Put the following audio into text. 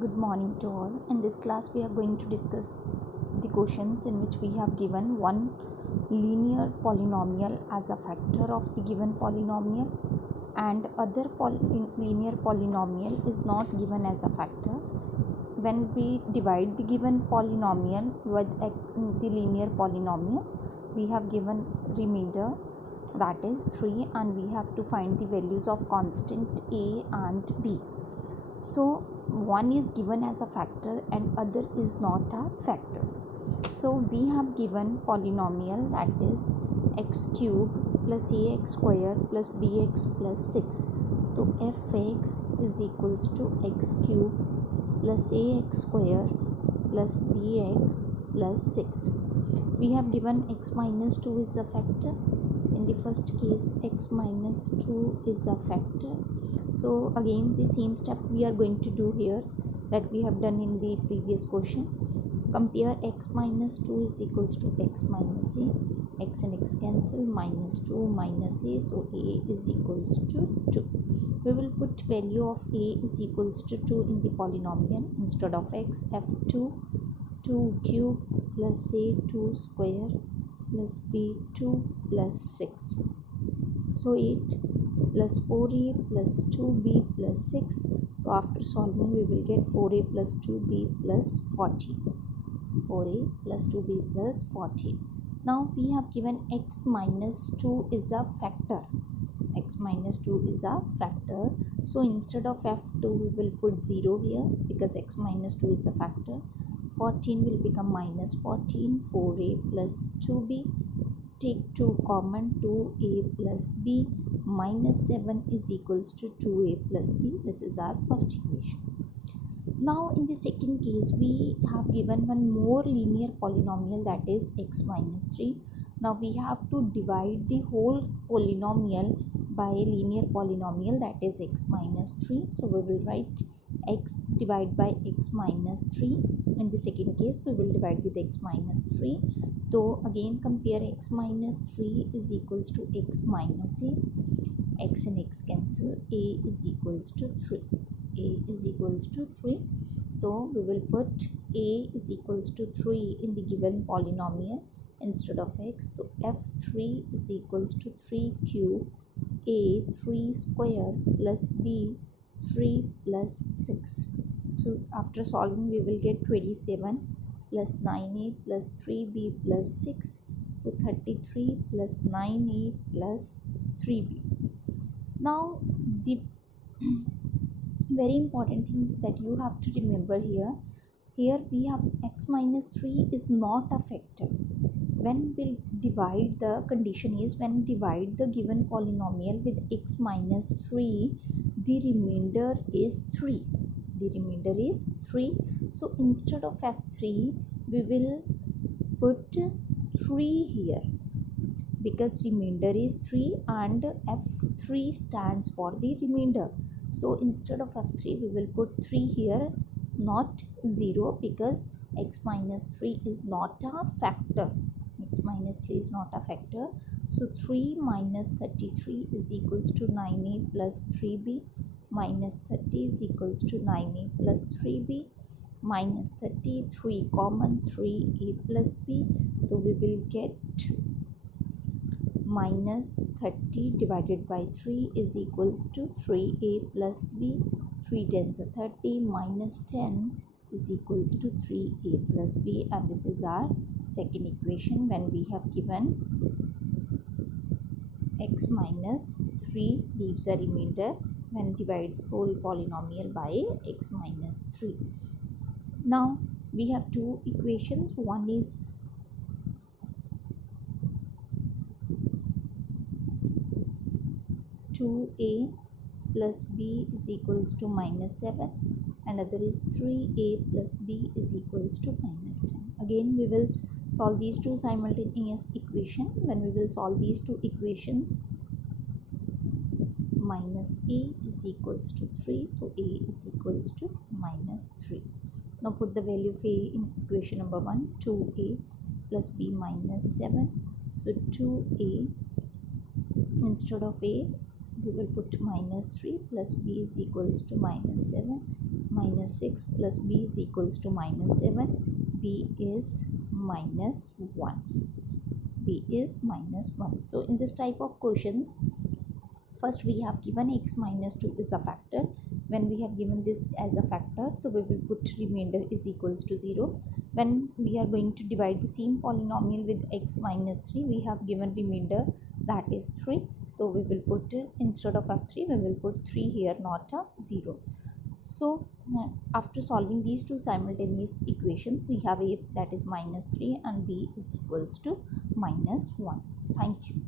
Good morning to all. In this class we are going to discuss the questions in which we have given one linear polynomial as a factor of the given polynomial and other linear polynomial is not given as a factor. When we divide the given polynomial with the linear polynomial, we have given remainder, that is 3, and we have to find the values of constant a and b. So one is given as a factor and other is not a factor. So we have given polynomial, that is x cube plus ax square plus bx plus 6. So fx is equals to x cube plus ax square plus bx plus 6. We have given x minus 2 is a factor. In the first case, x minus 2 is a factor. So again the same step we are going to do here that we have done in the previous question. Compare x minus 2 is equals to x minus a. X and x cancel, minus 2 minus a, so a is equals to 2. We will put value of a is equals to 2 in the polynomial. Instead of x, f2 2 cube plus a2 square plus b2 plus 6. So 8 plus 4a plus 2b plus 6. So after solving we will get 4a plus 2b plus 14. 4a plus 2b plus 14. Now we have given x minus 2 is a factor. X minus 2 is a factor. So instead of f2 we will put 0 here because x minus 2 is a factor. 14 will become minus 14. 4a plus 2b. Take 2 common, 2a plus b minus 7 is equals to 2a plus b. This is our first equation. Now in the second case we have given one more linear polynomial, that is x minus 3. Now we have to divide the whole polynomial by a linear polynomial, that is x minus 3. So we will write x divided by x minus 3. In the second case we will divide with x minus 3. So again compare x minus 3 is equals to x minus a. X and x cancel, a is equals to 3. A is equals to 3. So we will put a is equals to 3 in the given polynomial instead of x. So f3 is equals to 3 cube a 3 square plus b 3 plus 6. So after solving we will get 27 plus 9a plus 3b plus 6. So 33 plus 9a plus 3b. Now the very important thing that you have to remember here we have x minus 3 is not a factor. When we divide, the condition is when divide the given polynomial with x minus 3, the remainder is 3. The remainder is 3. So instead of f3 we will put 3 here because remainder is 3 and f3 stands for the remainder. So instead of f3 we will put 3 here, not 0, because x minus 3 is not a factor. X minus 3 is not a factor. So 3 minus 33 is equals to 9a plus 3b minus 30 is equals to 9a plus 3b minus 33 common, 3a plus b. So we will get minus 30 divided by 3 is equals to 3a plus b. 3 tens are 30, minus 10 is equals to 3a plus b, and this is our second equation when we have given x minus 3 leaves a remainder when divide the whole polynomial by x minus 3. Now we have two equations. One is a plus b is equals to minus 7, and other is 3a plus b is equals to minus 10. Again we will solve these two simultaneous equation. When we will solve these two equations, minus a is equals to 3, so a is equals to minus 3. Now put the value of a in equation number 1, 2a plus b minus 7. So 2a, instead of a we will put minus 3 plus b is equals to minus 7 minus 6 plus b is equals to minus 7. b is minus 1. b is minus 1. So in this type of questions, first we have given x minus 2 is a factor. When we have given this as a factor, so we will put remainder is equals to 0. When we are going to divide the same polynomial with x minus 3, we have given remainder, that is 3. So we will put instead of f3 we will put 3 here, not a 0. So after solving these two simultaneous equations, we have a that is minus 3 and b is equals to minus 1. Thank you.